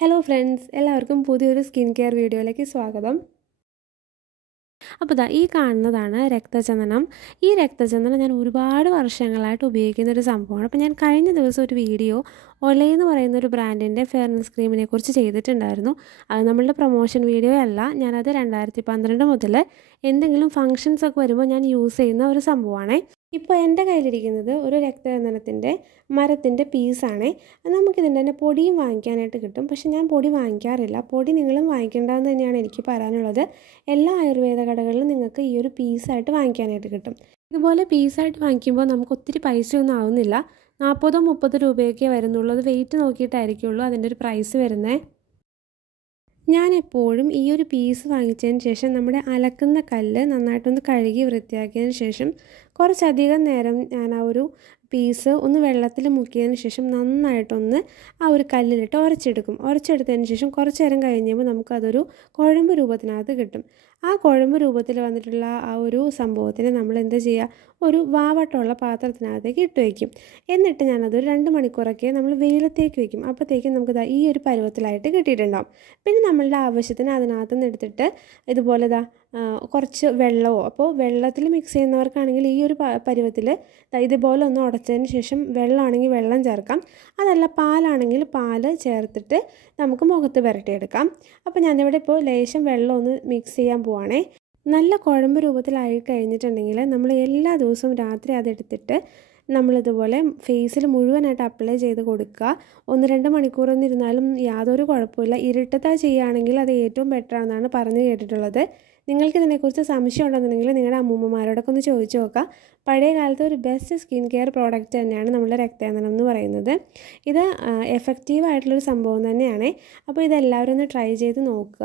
Hello friends എല്ലാവർക്കും പുതിയൊരു skin care വീഡിയോയിലേക്ക് സ്വാഗതം. അപ്പോൾ ഇതാ ഈ കാണുന്നതാണ് രക്തചന്ദനം. ഈ രക്തചന്ദനം ഞാൻ ഒരുപാട് വർഷങ്ങളായിട്ട് ഉപയോഗിക്കുന്ന ഒരു സംഭവമാണ്. അപ്പോൾ ഞാൻ കഴിഞ്ഞ ദിവസം ഒരു വീഡിയോ ഒലേ എന്ന് പറയുന്ന ഒരു ബ്രാൻഡിന്റെ ഫെയർനെസ് ക്രീമിനെ കുറിച്ച് ചെയ്തിട്ടുണ്ടായിരുന്നു. അത് നമ്മളുടെ പ്രൊമോഷൻ വീഡിയോ അല്ല. ഞാനത് രണ്ടായിരത്തി പന്ത്രണ്ട് മുതൽ എന്തെങ്കിലും ഫങ്ഷൻസ് ഒക്കെ വരുമ്പോൾ ഞാൻ യൂസ് ചെയ്യുന്ന ഒരു സംഭവമാണ്. ഇപ്പോൾ എന്റെ കയ്യിലിരിക്കുന്നത് ഒരു രക്തചന്ദനത്തിന്റെ മരത്തിന്റെ പീസാണ്. നമുക്കിതിന്റെ തന്നെ പൊടിയും വാങ്ങിക്കാനായിട്ട് കിട്ടും. പക്ഷെ ഞാൻ പൊടി വാങ്ങിക്കാറില്ല. പൊടി നിങ്ങളും വാങ്ങിക്കേണ്ടതെന്ന് തന്നെയാണ് എനിക്ക് പറയാനുള്ളത്. എല്ലാ ആയുർവേദ കടകളിലും നിങ്ങൾക്ക് ഈ ഒരു പീസായിട്ട് വാങ്ങിക്കാനായിട്ട് കിട്ടും. ഇതുപോലെ പീസായിട്ട് വാങ്ങിക്കുമ്പോൾ നമുക്ക് ഒത്തിരി പൈസയൊന്നും ആവുന്നില്ല. നാൽപ്പതോ മുപ്പതോ രൂപയൊക്കെ വരുന്നുള്ളൂ. അത് വെയിറ്റ് നോക്കിയിട്ടായിരിക്കുള്ളൂ അതിന്റെ ഒരു പ്രൈസ് വരുന്നത് ഞാൻ എപ്പോഴും ഈ ഒരു പീസ് വാങ്ങിച്ചതിന് ശേഷം നമ്മുടെ അലക്കുന്ന കല്ല് നന്നായിട്ടൊന്ന് കഴുകി വൃത്തിയാക്കിയതിന് ശേഷം കുറച്ചധികം നേരം ഞാൻ ആ ഒരു പീസ് ഒന്ന് വെള്ളത്തിൽ മുക്കിയതിന് ശേഷം നന്നായിട്ടൊന്ന് ആ ഒരു കല്ലിലിട്ട് ഉരച്ചെടുക്കും. ഉരച്ചെടുത്തതിന് ശേഷം കുറച്ച് നേരം കഴിഞ്ഞപ്പോൾ നമുക്കതൊരു കുഴമ്പ് രൂപത്തിനകത്ത് കിട്ടും. ആ കുഴമ്പ് രൂപത്തിൽ വന്നിട്ടുള്ള ആ ഒരു സംഭവത്തിന് നമ്മൾ എന്താ ചെയ്യുക? ഒരു വാവട്ടമുള്ള പാത്രത്തിനകത്തേക്ക് ഇട്ട് വയ്ക്കും. എന്നിട്ട് ഞാനതൊരു രണ്ട് മണിക്കൂറൊക്കെ നമ്മൾ വെയിലത്തേക്ക് വയ്ക്കും. അപ്പോഴത്തേക്കും നമുക്ക് ഈ ഒരു പരുവത്തിലായിട്ട് കിട്ടിയിട്ടുണ്ടാവും. പിന്നെ നമ്മളുടെ ആവശ്യത്തിന് അതിനകത്ത് നിന്ന് എടുത്തിട്ട് ഇതുപോലെ ഇതാ കുറച്ച് വെള്ളമോ അപ്പോൾ വെള്ളത്തിൽ മിക്സ് ചെയ്യുന്നവർക്കാണെങ്കിൽ ഈ ഒരു പരുവത്തിൽ ഇതുപോലെ ഒന്ന് ഉടച്ചതിന് ശേഷം വെള്ളമാണെങ്കിൽ വെള്ളം ചേർക്കാം. അതല്ല പാലാണെങ്കിൽ പാൽ ചേർത്തിട്ട് നമുക്ക് മുഖത്ത് പുരട്ടിയെടുക്കാം. അപ്പോൾ ഞാനിവിടെ ഇപ്പോൾ ലേശം വെള്ളം ഒന്ന് മിക്സ് ചെയ്യാൻ പോവാണേ. നല്ല കുഴമ്പ് രൂപത്തിലായി കഴിഞ്ഞിട്ടുണ്ടെങ്കിൽ നമ്മൾ എല്ലാ ദിവസവും രാത്രി അതെടുത്തിട്ട് നമ്മളിതുപോലെ ഫേസിൽ മുഴുവനായിട്ട് അപ്ലൈ ചെയ്ത് കൊടുക്കുക. ഒന്ന് രണ്ട് മണിക്കൂർ ഇരുന്നാലും യാതൊരു കുഴപ്പമില്ല ഇരുട്ടത്താ ചെയ്യുകയാണെങ്കിൽ അത് ഏറ്റവും ബെറ്റർ ആണെന്നാണ് പറഞ്ഞു കേട്ടിട്ടുള്ളത്. നിങ്ങൾക്ക് ഇതിനെക്കുറിച്ച് സംശയം ഉണ്ടെന്നുണ്ടെങ്കിൽ നിങ്ങളുടെ അമ്മൂമ്മമാരോടൊക്കെ ഒന്ന് ചോദിച്ചു നോക്കുക പഴയ കാലത്ത് ഒരു ബെസ്റ്റ് സ്കിൻ കെയർ പ്രോഡക്റ്റ് തന്നെയാണ് നമ്മുടെ രക്തചന്ദനം എന്ന് പറയുന്നത്. ഇത് എഫക്റ്റീവ് ആയിട്ടുള്ളൊരു സംഭവം തന്നെയാണ്. അപ്പോൾ ഇതെല്ലാവരും ഒന്ന് ട്രൈ ചെയ്ത് നോക്കുക.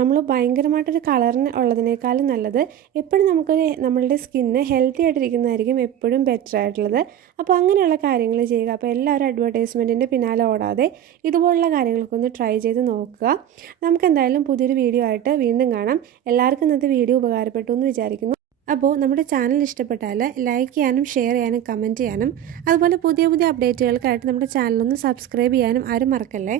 നമ്മൾ ഭയങ്കരമായിട്ടൊരു കളറിന് ഉള്ളതിനേക്കാളും നല്ലത് എപ്പോഴും നമുക്കൊരു നമ്മളുടെ സ്കിന്ന് ഹെൽത്തി ആയിട്ടിരിക്കുന്നതായിരിക്കും എപ്പോഴും ബെറ്റർ ആയിട്ടുള്ളത് അപ്പോൾ അങ്ങനെയുള്ള കാര്യങ്ങൾ ചെയ്യുക. അപ്പോൾ എല്ലാവരും അഡ്വർടൈസ്മെന്റിന്റെ പിന്നാലെ ഓടാതെ ഇതുപോലുള്ള കാര്യങ്ങളൊക്കെ ഒന്ന് ട്രൈ ചെയ്ത് നോക്കുക. നമുക്ക് എന്തായാലും പുതിയൊരു വീഡിയോ ആയിട്ട് വീണ്ടും കാണാം. എല്ലാവർക്കും ഇന്നത്തെ വീഡിയോ ഉപകാരപ്പെട്ടു എന്ന് വിചാരിക്കുന്നു. അപ്പോൾ നമ്മുടെ ചാനൽ ഇഷ്ടപ്പെട്ടാൽ ലൈക്ക് ചെയ്യാനും ഷെയർ ചെയ്യാനും കമന്റ് ചെയ്യാനും അതുപോലെ പുതിയ പുതിയ അപ്ഡേറ്റുകൾക്കായിട്ട് നമ്മുടെ ചാനലൊന്ന് സബ്സ്ക്രൈബ് ചെയ്യാനും ആരും മറക്കല്ലേ?